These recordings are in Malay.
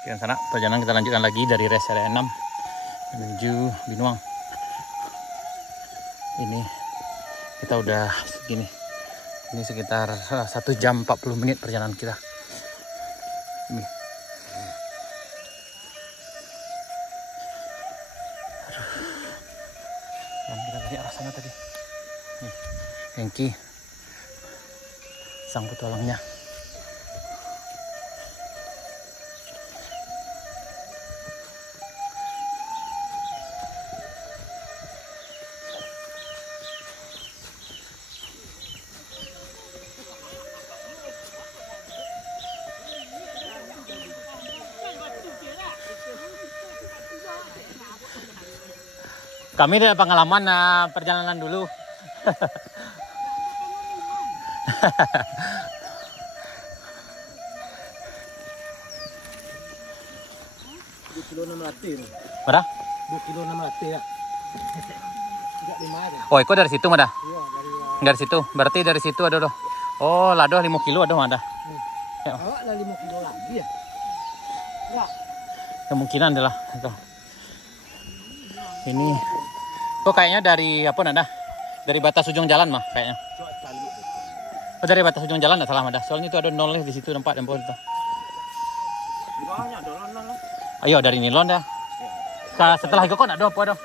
Oke, sana perjalanan kita lanjutkan lagi dari rest area 6 menuju Binuang. Ini kita udah segini. Ini sekitar 1 jam 40 menit perjalanan kita. Ini. Dan kita dari arah sana tadi. Nih, Hengki, sang petualangnya. Kami ada pengalaman perjalanan dulu. Kilo 600. Berapa? 2 kilo 600 ya. Enggak 5 ada. Oh, itu dari situ mah dah. Iya, Dari situ. Berarti dari situ ada doh. Oh, lado 5 kilo ada ada. Ya. Awak lah 5 kilo lagi ya. Enggak. Kemungkinan adalah itu. Ini kok kayaknya dari apa nada? Dari batas ujung jalan mah kayaknya. Oh, dari batas ujung jalan enggak salah mah dah. Soalnya itu ada nolnya di situ tempat yang bawah itu. Di bawahnya ada nol. Ayo dari nilon dah. Setelah itu kok enggak ada apa dah.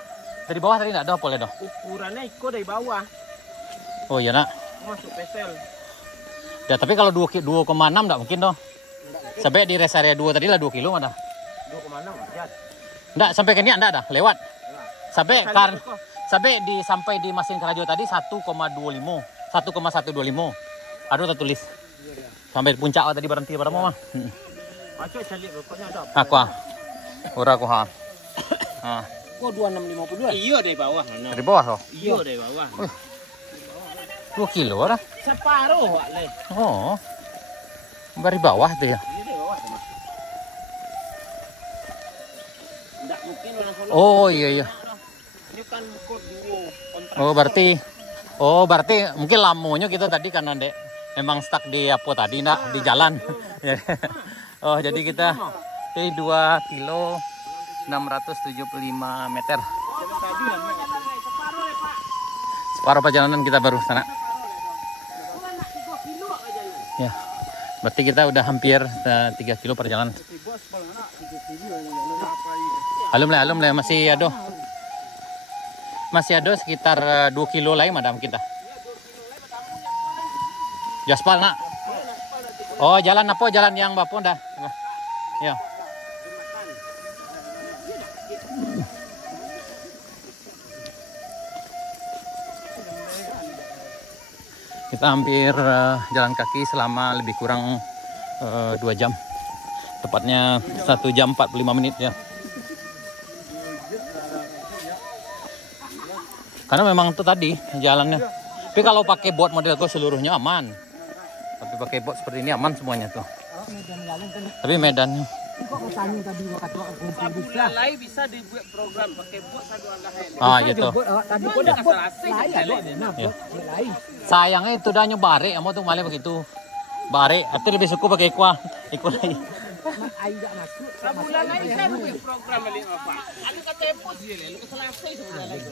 Dari bawah tadi enggak ada apa dah. Ukurannya ikut dari bawah. Oh iya nak. Masuk pesel. Ya tapi kalau 2,6 enggak mungkin doh. Sampai di rest area 2 tadi lah 2 kilo mah dah. 2,6 aja. Enggak sampai ke ini enggak dah, lewat. Sampai di mesin kerajo tadi 1,25. 1,125. Aduh tertulis. Sampai puncak tadi berhenti pada mah. Macam cari rokoknya ada. Aku ora aku ha. Kok 2650 Iya dari bawah mana? Dari bawah toh. Iya dari bawah. 2 kilo dah. Separuh wak le. Oh. Dari bawah tuh ya. Ini dari bawah sama. Enggak mungkin orang Solo. Oh iya. Ini kan ukur duo kontrak. Oh berarti mungkin lamunya kita tadi karena dek memang stuck di apa tadi nak di jalan. Oh jadi kita ini 2 kilo 675 meter. Separuh perjalanan kita baru sana. Ya, berarti kita udah hampir 3 kilo perjalanan. Alum lah masih ada sekitar 2 kilo lagi madam kita. Jaspal nak. Oh jalan apa? Jalan yang bapon dah. Ya. Kita hampir jalan kaki selama lebih kurang 2 jam. Tepatnya 1 jam 45 menit ya. Karena memang itu tadi jalannya. Tapi kalau pakai bot model itu seluruhnya aman. Tapi pakai bot seperti ini aman semuanya tuh. Tapi medannya. Bulan lain bisa dibuat program pakai bot satu lain. Gitu. Tadi pun dah selesai. Sayangnya itu dah nyobare, kamu tuh malah begitu. Bare, tapi lebih suka pakai ikwa lagi. Bulan lain bisa buat program balik apa? Ada kata bos dia le, lu selesai sebulan lagi.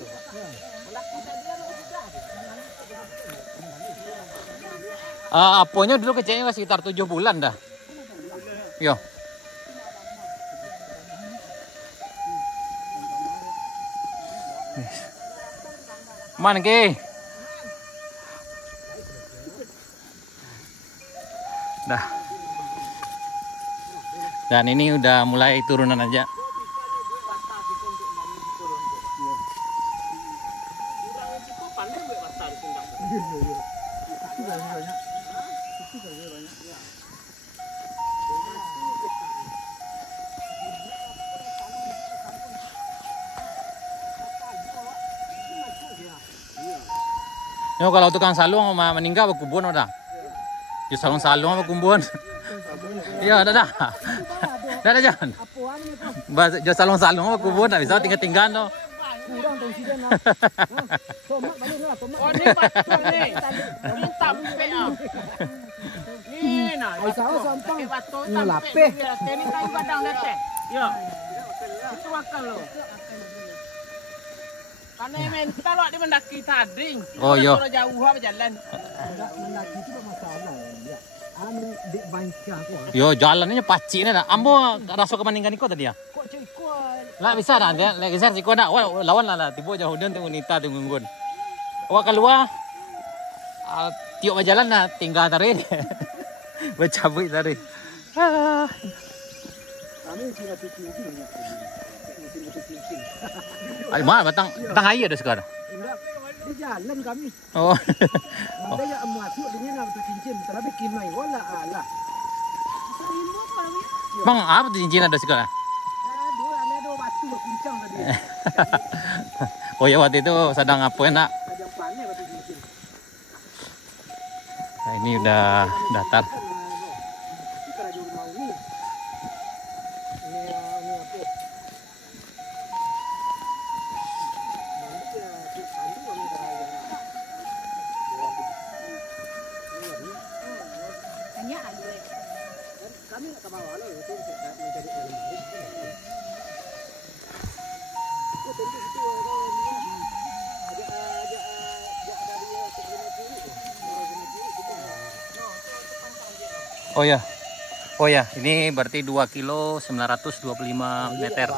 Aponya dulu kecilnya sekitar 7 bulan dah. Yo. Man ke? Dah. Dan ini udah mulai turunan aja. Yo kalau tukang salung meninggal berkubun udah. Yo salung-salung apa kumbun. Iya, dah. Dah jangan. Jo salung-salung apa kubun dah bisa tinggal-tinggal no. Kurang tu insiden lah. Tomat balik lah, tomat. Oh ni patut ni. Minta PA. Ni Ai sao sampang ngelape. Ini kayu badang dete. Yo. Itu akan lo. Karena mental lo di mendaki tadi. Oh yo. Jauh apa jalan. Mendaki itu masalah ya. Anu di banca tu. Yo jalannya pacik nih. Ambo rasa kemandingan iko tadi ya. Kok cek kok. Lah bisa dah dia. Lah geser siko nak. Wah lawan lah tiba jauh dan tu wanita tu ngunggun. Wah keluar. Tiok berjalan lah tinggal tarik. Bercabut tadi. Kami sudah cincin. Mana batang air ada sekarang. Enggak, di jalan kami. Oh. Ada yang masuk dengan nak cincin, tapi kimai wala ala. Bang, apa tu cincin ada sekarang? Ada batu kencang tadi. Oh ya waktu itu sedang apa nak? Ada panen batu cincin. Nah, ini udah datar. Kita ada rumah ini. Ini apa? Kami nak ke bawah lah, itu menjadi almari. Oh, tentu itu ada dari sebelum kiri. Oh ya, ini berarti 2 kilo 925 meter.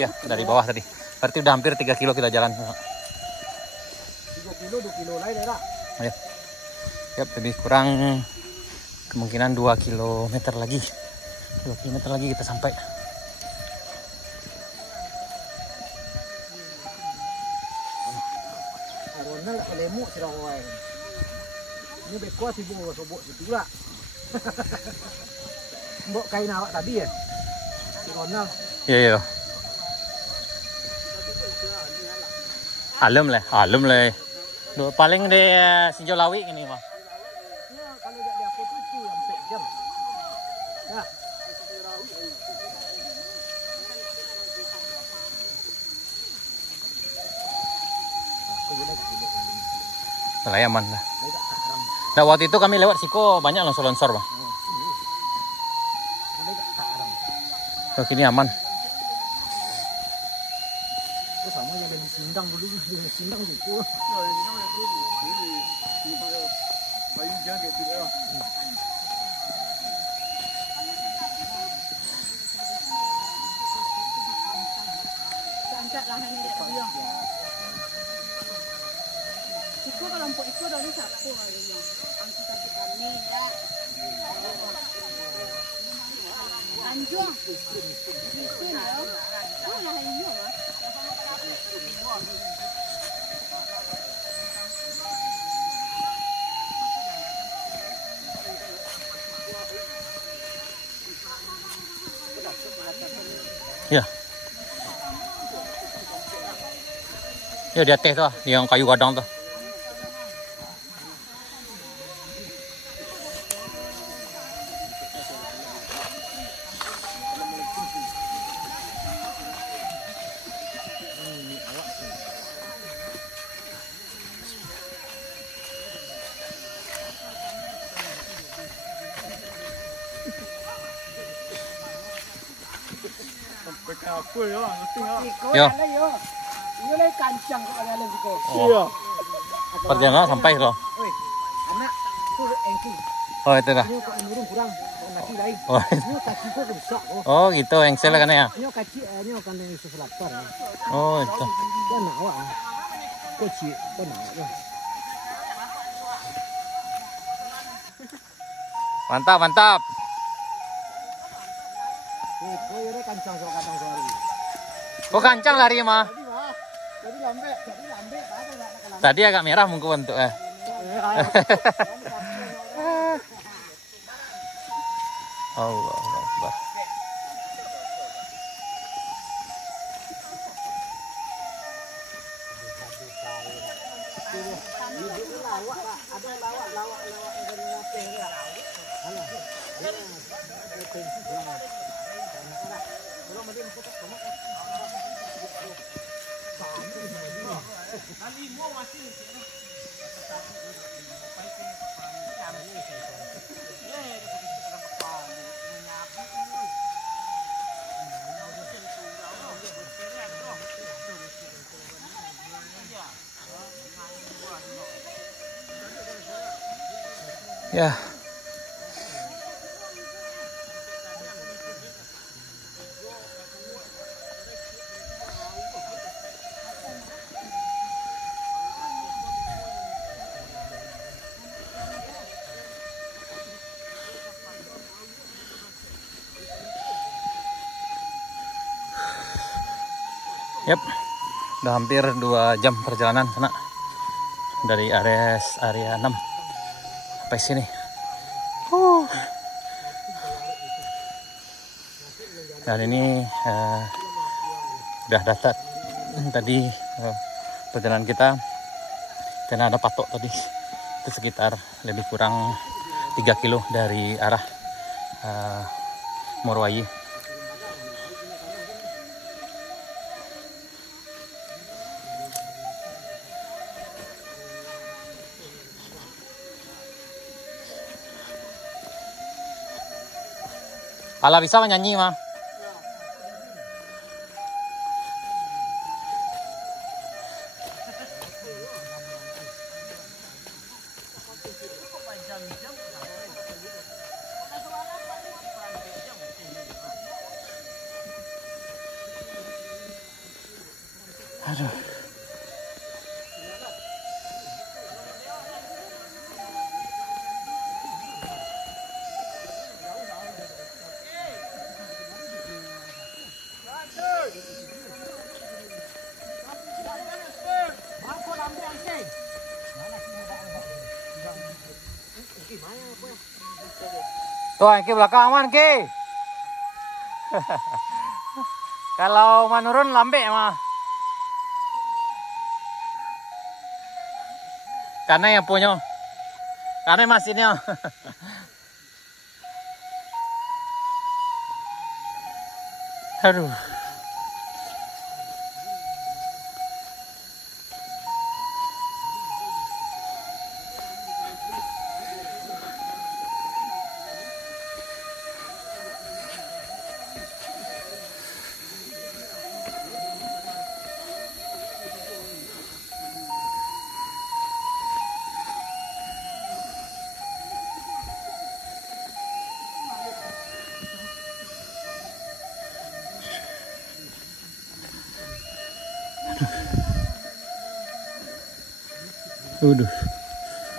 Ya, dari bawah tadi. Berarti udah hampir 3 kilo kita jalan. 3 kilo, 2 kilo lain dah. Ya. Yap, lebih kurang kemungkinan 2 kilometer lagi. 2 kilometer lagi kita sampai. Ronald lemuk sirang wae. Ini beko si bu sobok situ lah. Mbok kain awak tadi ya. Si Ronald. Iya. Alum lah. Paling di Sinjau Lawi ini, Bang. Ya, kalau dia apa tu sampai jam. Ya. Lah aman lah. Nah, waktu itu kami lewat Siko banyak longsor-longsor, Bang. Terus ini aman. Itu sama yang di Sindang dulu, di Sindang itu. Angkat lah ini dia bilang. Itu kelompok itu dari siapa yang angkutan kami ya. Anjung. Itu ya. Oh lah ini ya. Ya. Ya di atas tuh, yang kayu gadang tuh. Yo. Ini lagi kancang kok ada lagi kok. Iya. Perjalanan sampai loh. Oi, anak tu engking. Oh itu dah. Ini kok nurun kurang, kok kaki lain. Oh. Ini kaki kok rusak kok. Oh gitu, engsel kan ya. Ini kaki, ini kan yang seselapar. Oh itu. Kau nak awak? Kau cik, kau nak awak? Mantap, mantap. Kau ini kancang so kadang sehari. Kok kancang lari mah? Tadi lambe, apa nak kalah? Tadi agak merah mungkin bentuknya. Allah Akbar. Ya. Yap, udah hampir 2 jam perjalanan sana dari area 6 sampai sini. Dan ini udah datar tadi perjalanan kita karena ada patok tadi itu sekitar lebih kurang 3 kilo dari arah Morowali. Ala bisa nyanyi mah. Aduh. Tuh, Ki belakang aman, Ki. Kalau menurun lambe mah. Karena yang punya. Karena mesinnya. Aduh.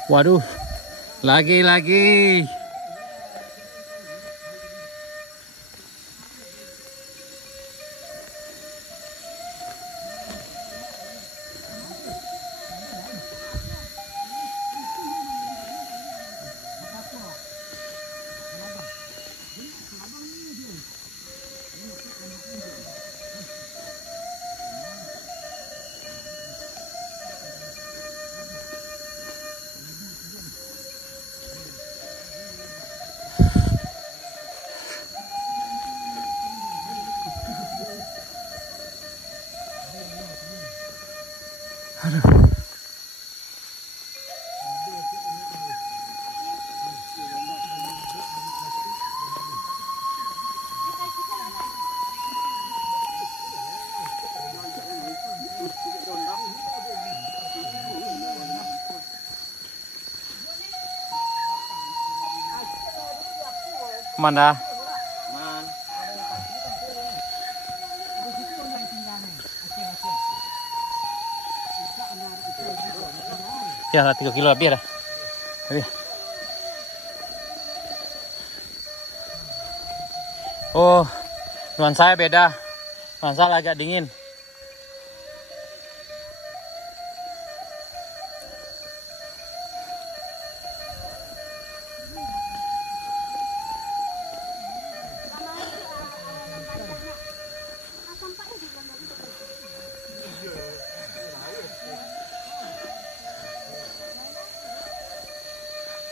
Waduh, lagi. Mana? Ya, 3 kilo lebih dah. Oh, nuansa saya beda. Nuansa agak dingin.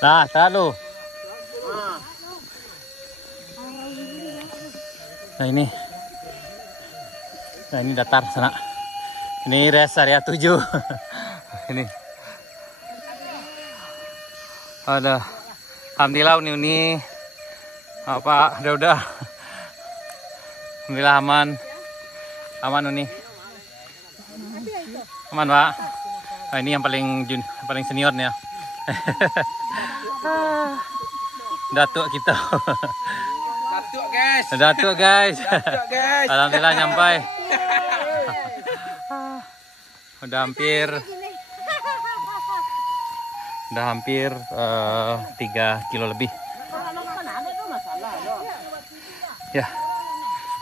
Nah, terlalu. Nah ini datar sana. Ini rest area 7. Ini. Ada. Alhamdulillah ini apa? Udah. Alhamdulillah aman. Aman ini. Aman, Pak. Nah, ini yang paling senior nih ya. Datuk kita. Datuk guys. Datuk guys. Datuk guys. Alhamdulillah nyampai. Udah hampir 3 kilo lebih. Ya.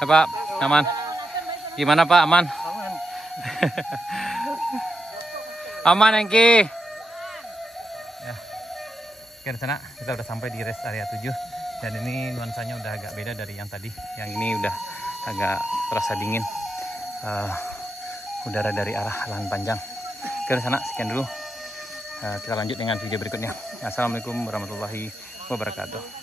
Pak, aman. Gimana Pak, aman? Aman Engki. Ya. Oke, di sana kita udah sampai di rest area 7 dan ini nuansanya udah agak beda dari yang tadi. Yang ini udah agak terasa dingin. Udara dari arah lahan panjang. Oke, di sana sekian dulu. Kita lanjut dengan video berikutnya. Assalamualaikum warahmatullahi wabarakatuh.